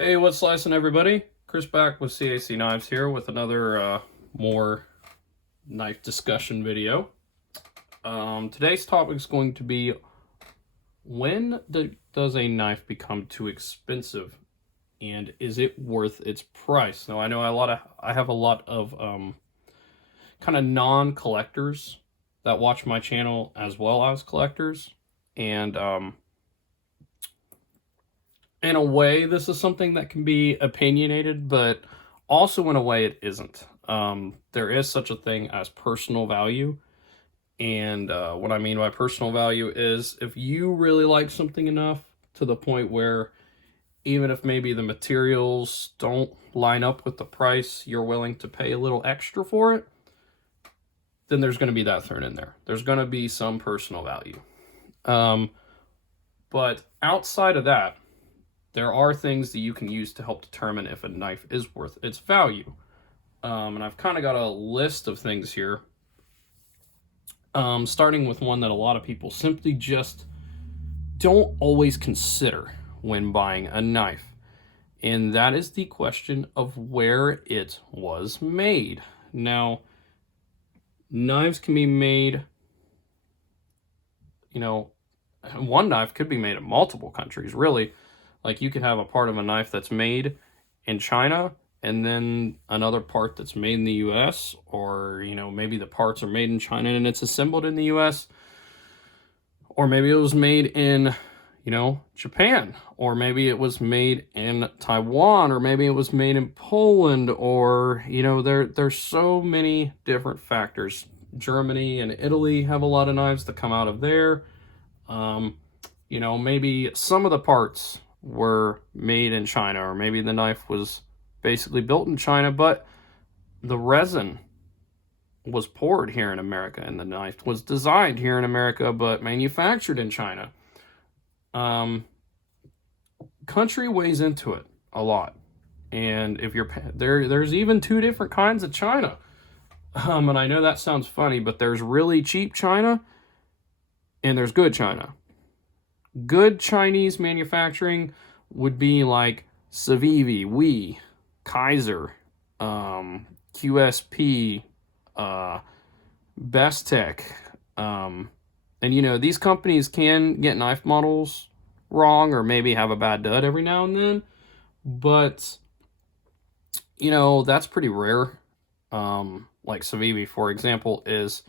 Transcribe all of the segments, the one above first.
Hey, what's slicing, everybody? Chris back with CAC Knives here with another more knife discussion video. Today's topic is going to be when does a knife become too expensive, and is it worth its price? Now, I know I have a lot of kind of non-collectors that watch my channel as well as collectors, and in a way, this is something that can be opinionated, but also in a way it isn't. There is such a thing as personal value. And what I mean by personal value is if you really like something enough to the point where even if maybe the materials don't line up with the price, you're willing to pay a little extra for it, then there's going to be that thrown in there. There's going to be some personal value. But outside of that, there are things that you can use to help determine if a knife is worth its value. And I've kind of got a list of things here. Starting with one that a lot of people simply just don't always consider when buying a knife. And that is the question of where it was made. Now, knives can be made, one knife could be made in multiple countries, really. Like, you could have a part of a knife that's made in China and then another part that's made in the US, or, maybe the parts are made in China and it's assembled in the US, or maybe it was made in, Japan, or maybe it was made in Taiwan, or maybe it was made in Poland, or, there's so many different factors. Germany and Italy have a lot of knives that come out of there. Maybe some of the parts were made in China, or maybe the knife was basically built in China, but the resin was poured here in America, and the knife was designed here in America, but manufactured in China. Country weighs into it a lot, and if you're there's even two different kinds of China. And I know that sounds funny, but there's really cheap China, and there's good China. Good Chinese manufacturing would be like Civivi, Wee, Kaiser, QSP, Bestech. And these companies can get knife models wrong or maybe have a bad dud every now and then, but that's pretty rare. Like Civivi, for example, is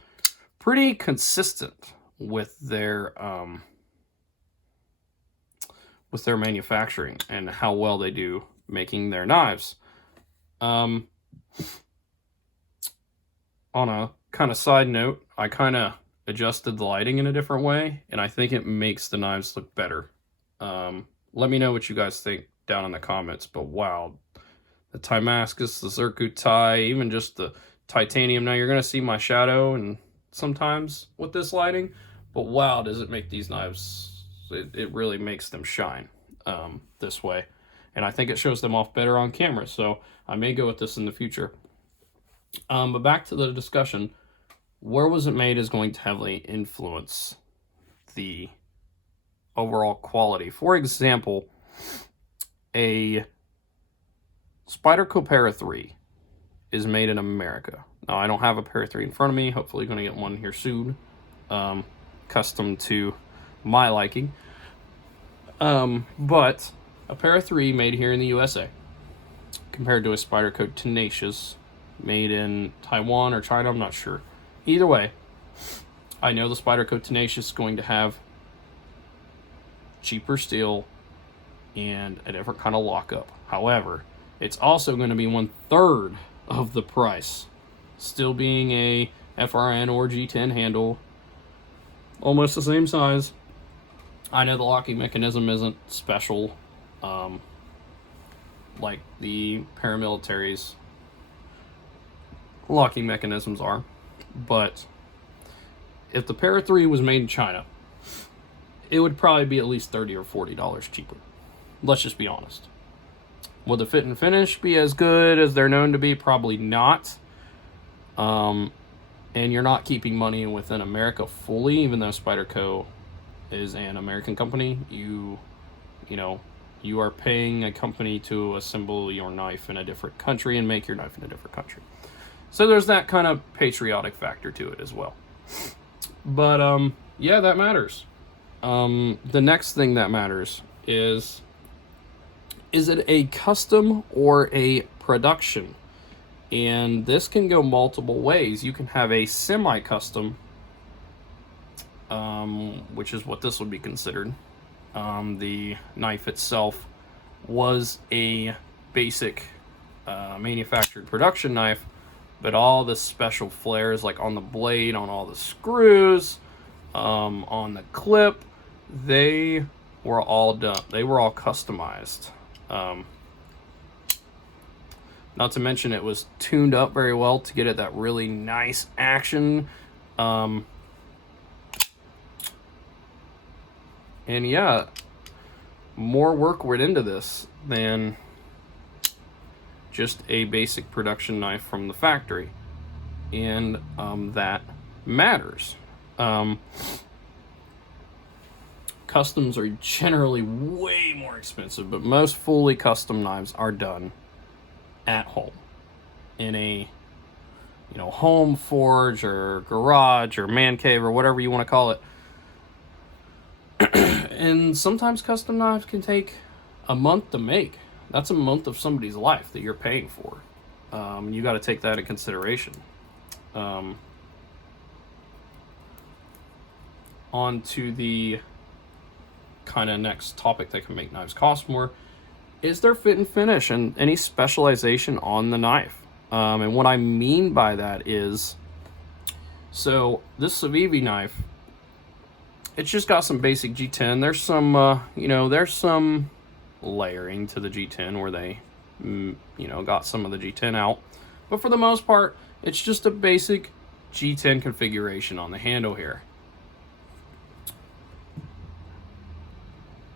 pretty consistent with their manufacturing and how well they do making their knives. On a kind of side note, I kind of adjusted the lighting in a different way, and I think it makes the knives look better. Let me know what you guys think down in the comments, but wow, the Damascus, the Zircuti, even just the titanium. Now you're going to see my shadow and sometimes with this lighting, but wow, does it make these knives, it really makes them shine this way. And I think it shows them off better on camera, so I may go with this in the future. But back to the discussion, where was it made is going to heavily influence the overall quality. For example, a Spyderco Para 3 is made in America. Now, I don't have a Para 3 in front of me. Hopefully going to get one here soon, custom to my liking. But a Para 3 made here in the USA compared to a Spyderco Tenacious made in Taiwan or China, I'm not sure. Either way, I know the Spyderco Tenacious is going to have cheaper steel and a different kind of lockup. However, it's also going to be 1/3 of the price, still being a FRN or G10 handle, almost the same size. I know the locking mechanism isn't special like the paramilitaries locking mechanisms are, but if the Para 3 was made in China, it would probably be at least $30 or $40 cheaper. Let's just be honest. Would the fit and finish be as good as they're known to be? Probably not. And you're not keeping money within America fully, even though Spyderco is an American company. You You are paying a company to assemble your knife in a different country and make your knife in a different country. So there's that kind of patriotic factor to it as well. But yeah, that matters. The next thing that matters is it a custom or a production? And this can go multiple ways. You can have a semi-custom, which is what this would be considered. The knife itself was a basic manufactured production knife, but all the special flares, like on the blade, on all the screws, on the clip, they were all done. They were all customized. Not to mention it was tuned up very well to get it that really nice action. And yeah, more work went into this than just a basic production knife from the factory. And that matters. Customs are generally way more expensive, but most fully custom knives are done at home in a home forge or garage or man cave or whatever you want to call it. And sometimes custom knives can take a month to make. That's a month of somebody's life that you're paying for. You got to take that in consideration. On to the kind of next topic that can make knives cost more. Is there fit and finish and any specialization on the knife? And what I mean by that is, so this Civivi knife, it's just got some basic G10. There's some, there's some layering to the G10 where they, got some of the G10 out. But for the most part, it's just a basic G10 configuration on the handle here.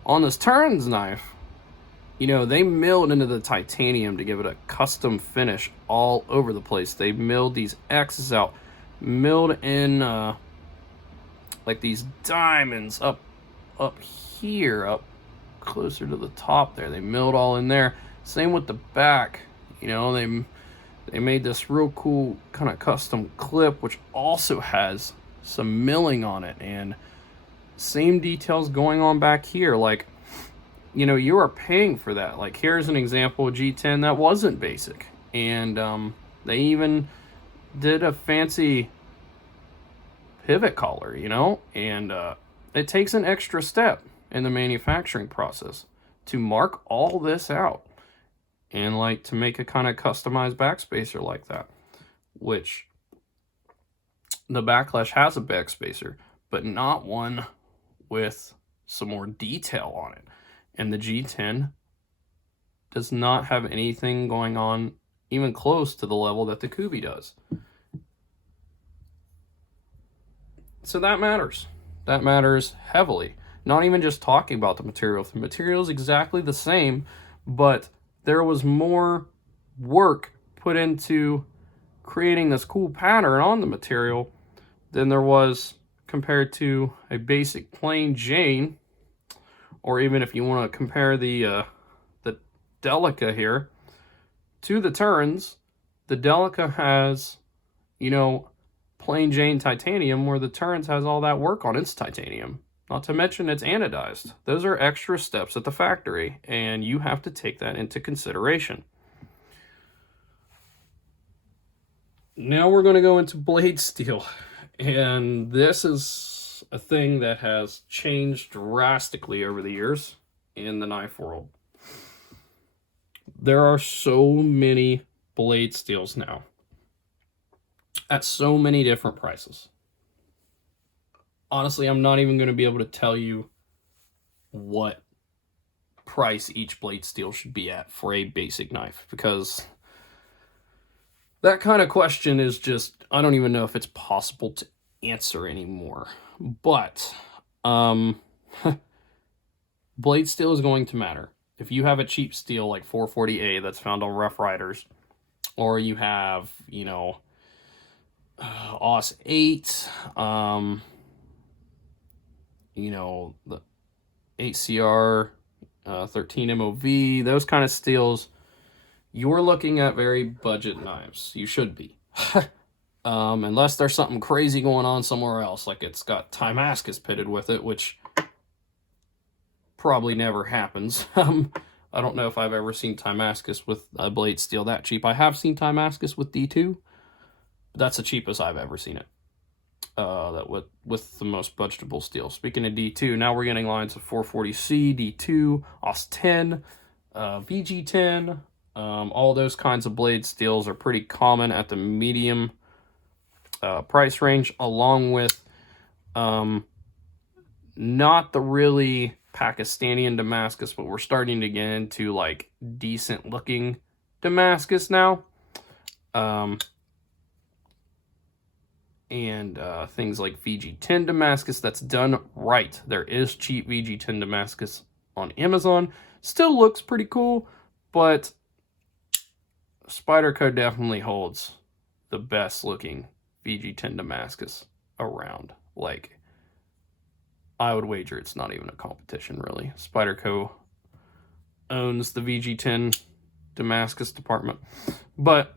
On this Turns knife, they milled into the titanium to give it a custom finish all over the place. They milled these X's out, milled in like these diamonds up here, up closer to the top there. They milled all in there. Same with the back. They made this real cool kind of custom clip, which also has some milling on it, and same details going on back here. Like, you are paying for that. Like, here's an example of G10 that wasn't basic. And they even did a fancy pivot collar, and it takes an extra step in the manufacturing process to mark all this out and like to make a kind of customized backspacer like that, which the Backlash has a backspacer, but not one with some more detail on it. And the G10 does not have anything going on even close to the level that the Kubi does. So that matters. That matters heavily. Not even just talking about the material. The material is exactly the same, but there was more work put into creating this cool pattern on the material than there was compared to a basic plain Jane. Or even if you want to compare the Delica here to the Turns, the Delica has, plain Jane titanium, where the Turns has all that work on its titanium. Not to mention it's anodized. Those are extra steps at the factory, and you have to take that into consideration. Now we're going to go into blade steel, and this is a thing that has changed drastically over the years in the knife world. There are so many blade steels now at so many different prices. Honestly, I'm not even going to be able to tell you what price each blade steel should be at for a basic knife, because that kind of question is just, I don't even know if it's possible to answer anymore. But blade steel is going to matter. If you have a cheap steel like 440A that's found on Rough Riders, or you have, AUS 8, the 8CR, 13 MOV, those kind of steels, you're looking at very budget knives. You should be. Unless there's something crazy going on somewhere else, like it's got Damascus pitted with it, which probably never happens. I don't know if I've ever seen Damascus with a blade steel that cheap. I have seen Damascus with D2, but that's the cheapest I've ever seen it. That with the most budgetable steel. Speaking of D2, now we're getting lines of 440C, D2, AUS 10, VG10. All those kinds of blade steels are pretty common at the medium price range, along with not the really Pakistani Damascus, but we're starting to get into like decent looking Damascus now. And things like VG10 Damascus that's done right. There is cheap VG10 Damascus on Amazon. Still looks pretty cool, but Spyderco definitely holds the best looking VG10 Damascus around. Like, I would wager it's not even a competition, really. Spyderco owns the VG10 Damascus department. But,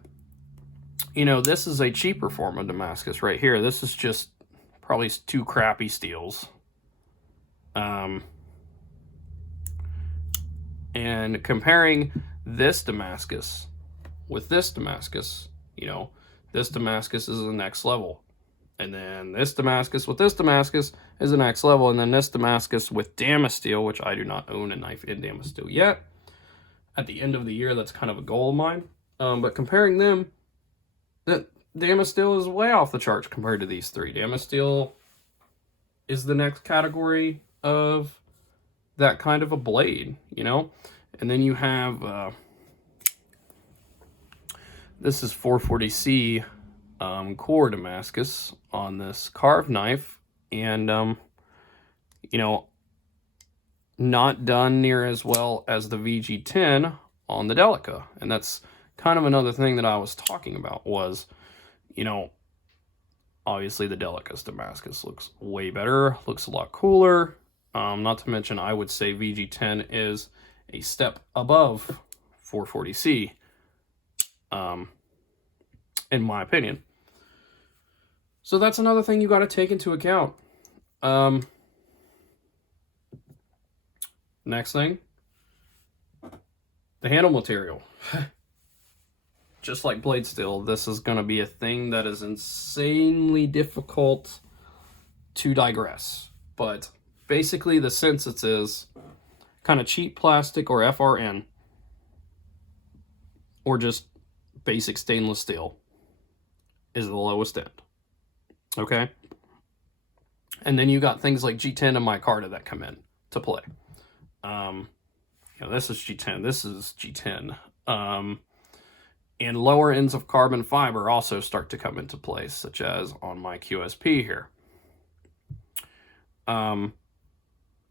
you know, this is a cheaper form of Damascus right here. This is just probably two crappy steels. And comparing this Damascus with this Damascus, you know, this Damascus is the next level. And then this Damascus with this Damascus is the next level. And then this Damascus with Damasteel, which I do not own a knife in Damasteel yet. At the end of the year, that's kind of a goal of mine. But comparing them, that Damasteel is way off the charts compared to these three. Damasteel is the next category of that kind of a blade, you know? And then you have, this is 440C core Damascus on this carved knife. And, you know, not done near as well as the VG10 on the Delica. And that's kind of another thing that I was talking about was, you know, obviously the Delica's Damascus looks way better, looks a lot cooler. Not to mention, I would say VG10 is a step above 440C, in my opinion. So that's another thing you got to take into account. Next thing, the handle material. Just like blade steel, this is going to be a thing that is insanely difficult to digress. But basically the sense is kind of cheap plastic or FRN, or just basic stainless steel is the lowest end. Okay? And then you got things like G10 and micarta that come in to play. You know, this is G10, this is G10. And lower ends of carbon fiber also start to come into play, such as on my QSP here. And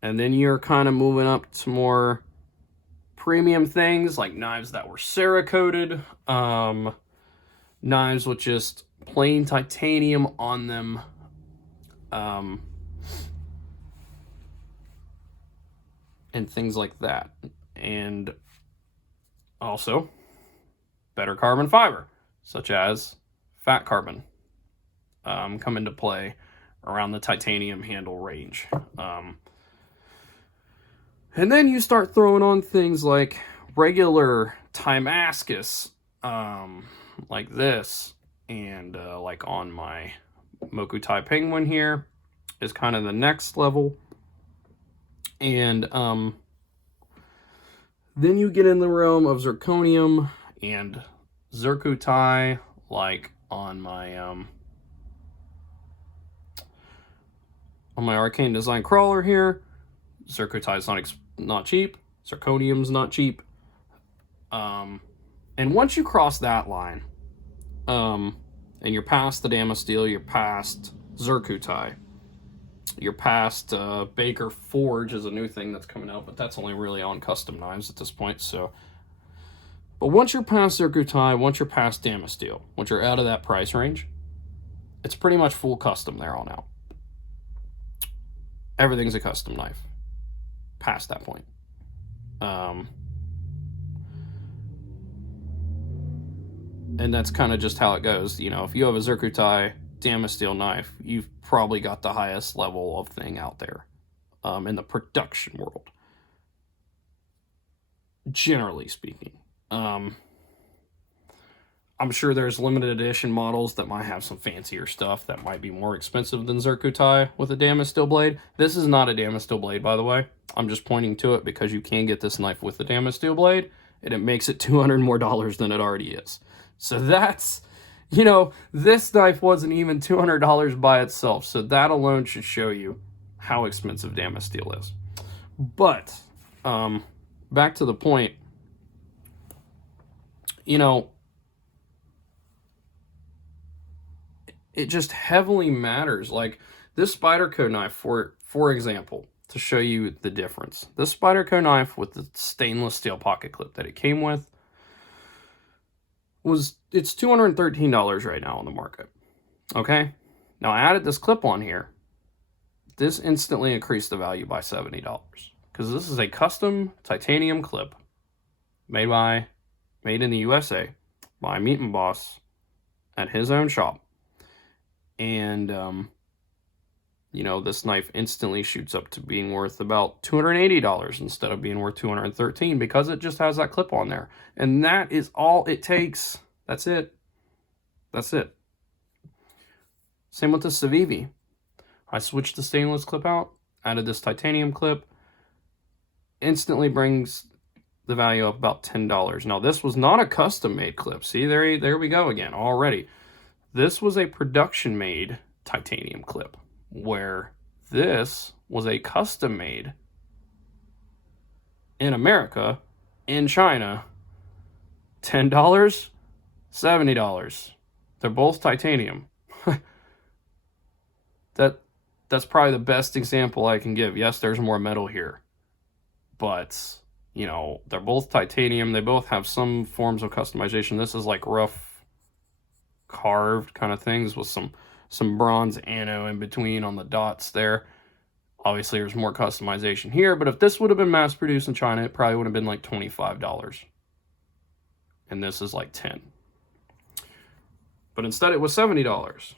then you're kind of moving up to more premium things, like knives that were Cerakoted, knives with just plain titanium on them, and things like that. And also better carbon fiber, such as fat carbon, come into play around the titanium handle range. And then you start throwing on things like regular Damascus, like this, and like on my Mokutai Penguin here is kind of the next level. And then you get in the realm of zirconium and zircutai, like on my Arcane Design crawler here. Zircutai is not cheap. Zirconium's not cheap. And once you cross that line, and you're past the Damasteel, you're past zircutai, you're past Baker Forge is a new thing that's coming out, but that's only really on custom knives at this point. So, but once you're past zircutai, once you're past Damasteel, once you're out of that price range, it's pretty much full custom there on out. Everything's a custom knife past that point. And that's kind of just how it goes. You know, if you have a Zircuti Damasteel knife, you've probably got the highest level of thing out there in the production world, generally speaking. I'm sure there's limited edition models that might have some fancier stuff that might be more expensive than Zircuti with a Damasteel blade. This is not a Damasteel blade, by the way. I'm just pointing to it because you can get this knife with a Damasteel blade, and it makes it $200 more than it already is. So that's, you know, this knife wasn't even $200 by itself. So that alone should show you how expensive Damasteel is. But back to the point, you know, it just heavily matters. Like this Spyderco knife, for example, to show you the difference. This Spyderco knife with the stainless steel pocket clip that it came with, it's $213 right now on the market. Okay? Now I added this clip on here. This instantly increased the value by $70 because this is a custom titanium clip made in the USA by Meat and Boss at his own shop. And, you know, this knife instantly shoots up to being worth about $280 instead of being worth $213 because it just has that clip on there. And that is all it takes. That's it. That's it. Same with the Civivi. I switched the stainless clip out, added this titanium clip, instantly brings the value up about $10. Now, this was not a custom-made clip. See, there we go again already. This was a production-made titanium clip, where this was a custom-made in America, in China, $10, $70. They're both titanium. That's probably the best example I can give. Yes, there's more metal here, but, you know, they're both titanium. They both have some forms of customization. This is like rough carved kind of things with some bronze anno in between on the dots there. Obviously there's more customization here, but if this would have been mass produced in China, it probably would have been like $25, and this is like $10. But instead it was $70,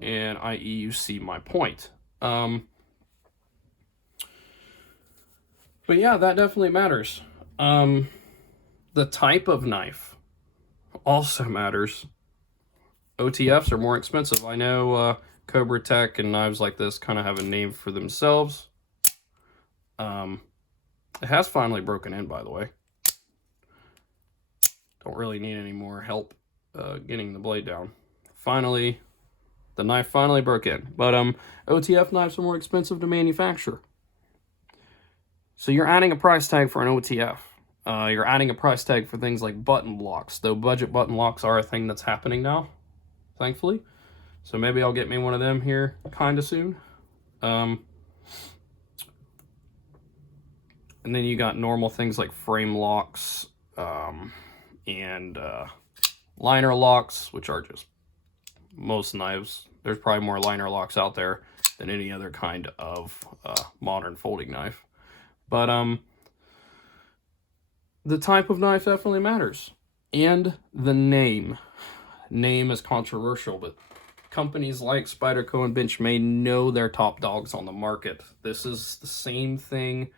and i.e. you see my point. But yeah, that definitely matters. The type of knife also matters. OTFs are more expensive. I know Cobra Tech and knives like this kind of have a name for themselves. It has finally broken in, by the way. Don't really need any more help getting the blade down. Finally, the knife finally broke in. But OTF knives are more expensive to manufacture. So you're adding a price tag for an OTF. You're adding a price tag for things like button locks, though budget button locks are a thing that's happening now, thankfully. So maybe I'll get me one of them here kind of soon. And then you got normal things like frame locks and liner locks, which are just most knives. There's probably more liner locks out there than any other kind of modern folding knife. But the type of knife definitely matters. And the name. Name is controversial, but companies like Spyderco and Benchmates know they're top dogs on the market. This is the same thing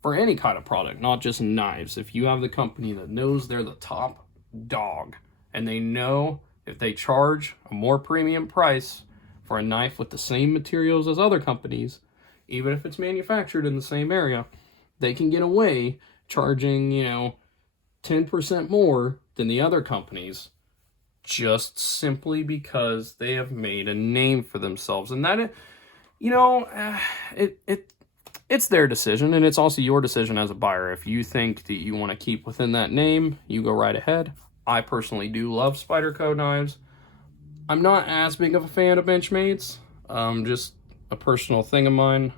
for any kind of product, not just knives. If you have the company that knows they're the top dog, and they know if they charge a more premium price for a knife with the same materials as other companies, even if it's manufactured in the same area, they can get away charging, 10% more than the other companies, just simply because they have made a name for themselves. And that, it's their decision, and it's also your decision as a buyer. If you think that you want to keep within that name, you go right ahead. I personally do love Spyderco knives. I'm not as big of a fan of Benchmates. Just a personal thing of mine.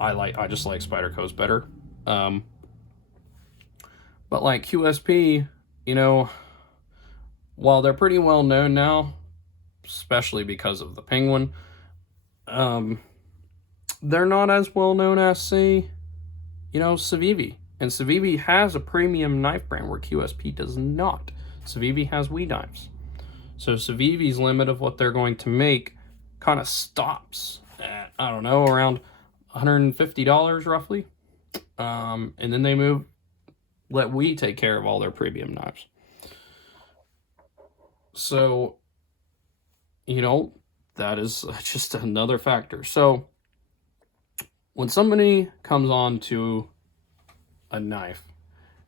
I just like Spyderco's better. But like QSP, while they're pretty well known now, especially because of the Penguin, they're not as well known as, say, you know, Civivi. And Civivi has a premium knife brand where QSP does not. Civivi has We knives. So Civivi's limit of what they're going to make kind of stops at, I don't know, around $150 roughly. And then they let We take care of all their premium knives. So, you know, that is just another factor. So when somebody comes on to a knife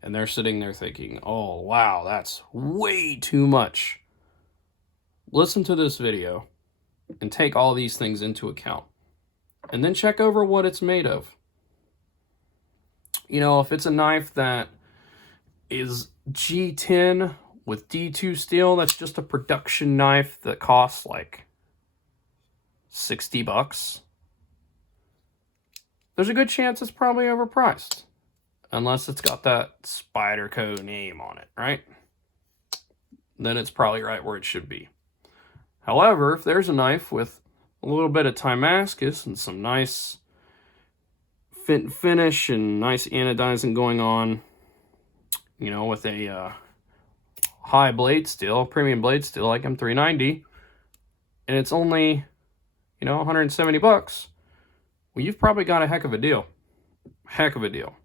and they're sitting there thinking, oh, wow, that's way too much, listen to this video and take all these things into account. And then check over what it's made of. You know, if it's a knife that is G10 with D2 steel, that's just a production knife that costs like $60. There's a good chance it's probably overpriced. Unless it's got that Spyderco name on it, right? Then it's probably right where it should be. However, if there's a knife with a little bit of Damascus and some nice fit and finish and nice anodizing going on, you know, with a high blade steel, premium blade steel like M390, and it's only, you know, $170, well, you've probably got a heck of a deal. Heck of a deal.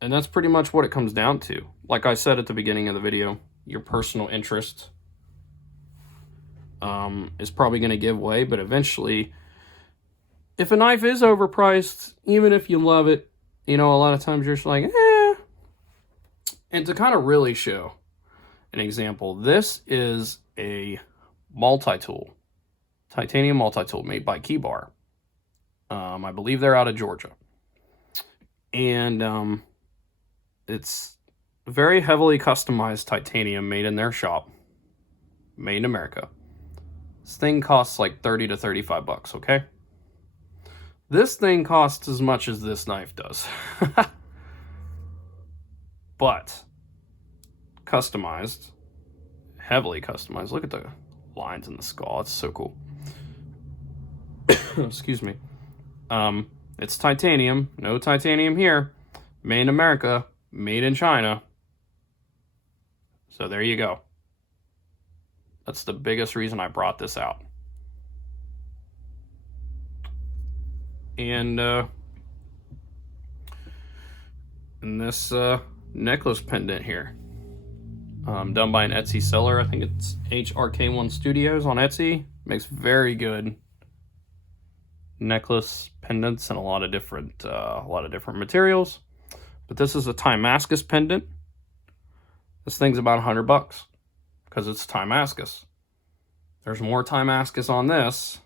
And that's pretty much what it comes down to. Like I said at the beginning of the video, your personal interest is probably going to give way, but eventually, if a knife is overpriced, even if you love it, you know, a lot of times you're just like, eh. And to kind of really show an example, this is a multi-tool, titanium multi-tool made by Keybar. I believe they're out of Georgia. And it's very heavily customized titanium made in their shop, made in America. This thing costs like $30 to $35, okay? This thing costs as much as this knife does. But customized, heavily customized. Look at the lines in the skull. It's so cool. Excuse me. It's titanium. No titanium here. Made in America. Made in China. So there you go. That's the biggest reason I brought this out. And this necklace pendant here, done by an Etsy seller. I think it's HRK1 Studios on Etsy. Makes very good necklace pendants and a lot of different materials. But this is a Damascus pendant. This thing's about $100 because it's Damascus. There's more Damascus on this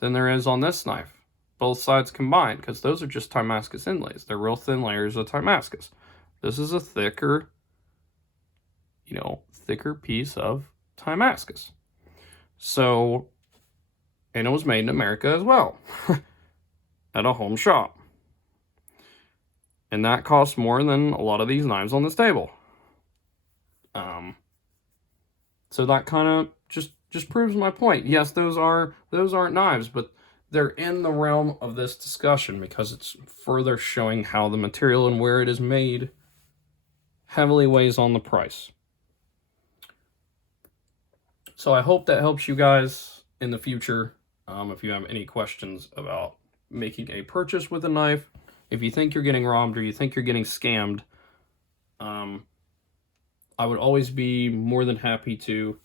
than there is on this knife. Both sides combined, because those are just Damascus inlays. They're real thin layers of Damascus. This is a thicker, you know, thicker piece of Damascus. So, and it was made in America as well, at a home shop. And that costs more than a lot of these knives on this table. So that kind of just proves my point. Yes, those aren't knives, but they're in the realm of this discussion because it's further showing how the material and where it is made heavily weighs on the price. So I hope that helps you guys in the future. If you have any questions about making a purchase with a knife, if you think you're getting robbed or you think you're getting scammed, I would always be more than happy to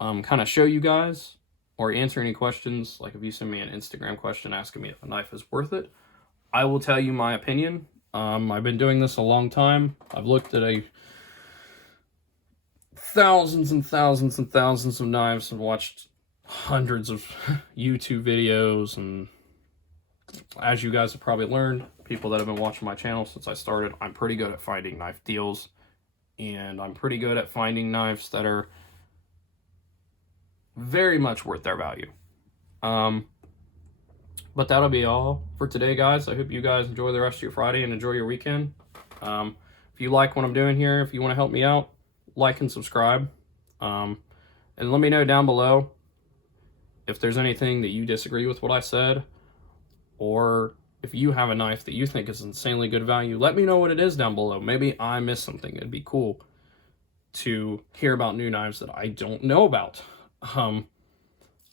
kind of show you guys or answer any questions. Like if you send me an Instagram question asking me if a knife is worth it, I will tell you my opinion. I've been doing this a long time. I've looked at thousands and thousands and thousands of knives and watched hundreds of YouTube videos. And as you guys have probably learned, people that have been watching my channel since I started, I'm pretty good at finding knife deals. And I'm pretty good at finding knives that are very much worth their value. But that'll be all for today, guys. I hope you guys enjoy the rest of your Friday and enjoy your weekend. If you like what I'm doing here, if you want to help me out, like and subscribe. And let me know down below If there's anything that you disagree with what I said, or if you have a knife that you think is insanely good value, let me know what it is down below. Maybe I missed something. It'd be cool to hear about new knives that I don't know about.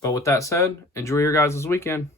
But with that said, enjoy your guys' weekend.